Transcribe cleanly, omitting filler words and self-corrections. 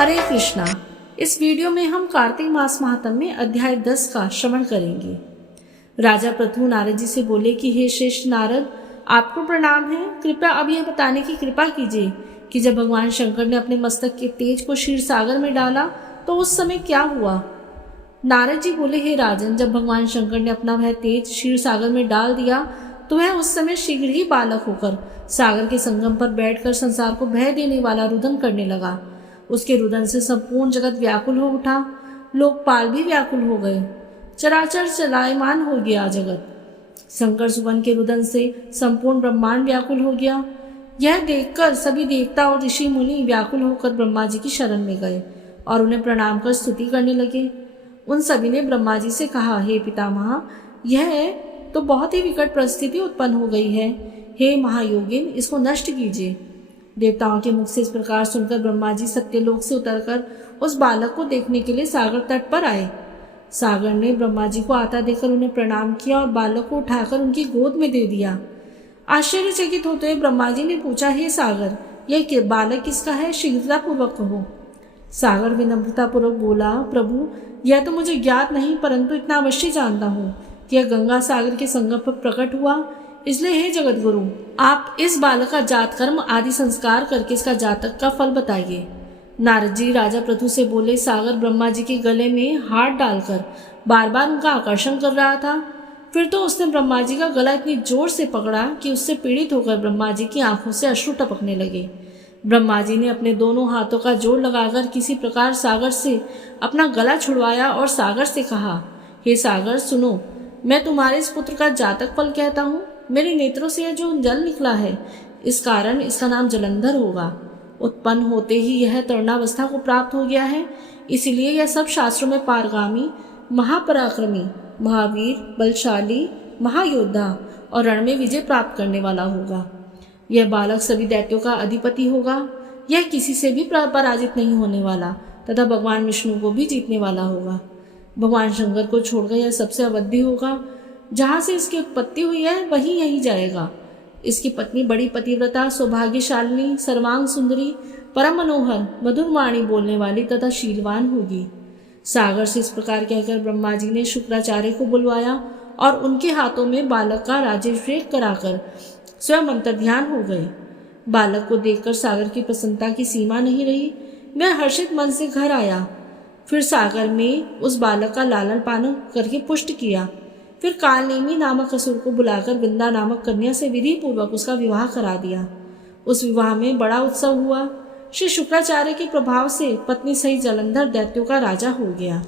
हरे कृष्णा। इस वीडियो में हम कार्तिक मास महात्म्य में अध्याय 10 का श्रवण करेंगे। राजा पृथु नारद जी से बोले कि हे श्रेष्ठ नारद, आपको प्रणाम है। कृपया अब यह बताने की कृपा कीजिए कि जब भगवान शंकर ने अपने मस्तक के तेज को क्षीर सागर में डाला तो उस समय क्या हुआ। नारद जी बोले, हे राजन, जब भगवान शंकर ने अपना वह तेज क्षीर सागर में डाल दिया तो वह उस समय शीघ्र ही बालक होकर सागर के संगम पर बैठकर संसार को भय देने वाला रुदन करने लगा। उसके रुदन से संपूर्ण जगत व्याकुल हो उठा, लोकपाल भी व्याकुल हो गए, चराचर चलायमान हो गया जगत। शंकर सुवन के रुदन से संपूर्ण ब्रह्मांड व्याकुल हो गया। यह देखकर सभी देवता और ऋषि मुनि व्याकुल होकर ब्रह्मा जी की शरण में गए और उन्हें प्रणाम कर स्तुति करने लगे। उन सभी ने ब्रह्मा जी से कहा, हे पितामह, यह तो बहुत ही विकट परिस्थिति उत्पन्न हो गई है। हे महायोगिन, इसको नष्ट कीजिए। देवताओं के मुख से इस प्रकार सुनकर ब्रह्मा जी सत्यलोक से उतरकर उस बालक को देखने के लिए सागर तट पर आए। सागर ने ब्रह्मा जी को आता देखकर उन्हें प्रणाम किया और बालक को उठाकर उनकी गोद में दे दिया। आश्चर्यचकित होते हुए ब्रह्मा जी ने पूछा, हे सागर, यह बालक किसका है? शीघ्रतापूर्वक कहो। सागर विनम्रतापूर्वक बोला, प्रभु, यह तो मुझे ज्ञात नहीं, परंतु इतना अवश्य जानता हूँ कि यह गंगा सागर के संगम पर प्रकट हुआ। इसलिए हे जगत गुरु, आप इस बालक का जात कर्म आदि संस्कार करके इसका जातक का फल बताइए। नारद जी राजा पृथु से बोले, सागर ब्रह्मा जी के गले में हाथ डालकर बार बार उनका आकर्षण कर रहा था। फिर तो उसने ब्रह्मा जी का गला इतनी जोर से पकड़ा कि उससे पीड़ित होकर ब्रह्मा जी की आंखों से अश्रु टपकने लगे। ब्रह्मा जी ने अपने दोनों हाथों का जोर लगाकर किसी प्रकार सागर से अपना गला छुड़वाया और सागर से कहा, हे सागर, सुनो, मैं तुम्हारे इस पुत्र का जातक फल कहता हूँ। मेरे नेत्रों से यह जो जल निकला है, इस कारण इसका नाम जलंधर होगा। उत्पन्न होते ही यह तरुणावस्था को प्राप्त हो गया है, इसीलिए यह सब शास्त्रों में पारगामी, महापराक्रमी, महावीर, बलशाली, महायोद्धा और रण में विजय प्राप्त करने वाला होगा। यह बालक सभी दैत्यों का अधिपति होगा। यह किसी से भी पराजित नहीं होने वाला तथा भगवान विष्णु को भी जीतने वाला होगा। भगवान शंकर को छोड़कर यह सबसे अवध्य होगा। जहाँ से इसकी उत्पत्ति हुई है वहीं यहीं जाएगा। इसकी पत्नी बड़ी पतिव्रता, सौभाग्यशालिनी, सर्वांग सुंदरी, परम मनोहर, मधुर वाणी बोलने वाली तथा शीलवान होगी। सागर से इस प्रकार कहकर ब्रह्मा जी ने शुक्राचार्य को बुलवाया और उनके हाथों में बालक का राज्याभिषेक कराकर स्वयं अंतर्ध्यान हो गए। बालक को देखकर सागर की प्रसन्नता की सीमा नहीं रही। वह हर्षित मन से घर आया। फिर सागर में उस बालक का लालन पालन करके पुष्ट किया। फिर कालनेमी नामक असुर को बुलाकर वृंदा नामक कन्या से विधि पूर्वक उसका विवाह करा दिया। उस विवाह में बड़ा उत्सव हुआ। श्री शुक्राचार्य के प्रभाव से पत्नी सहित जलंधर दैत्यों का राजा हो गया।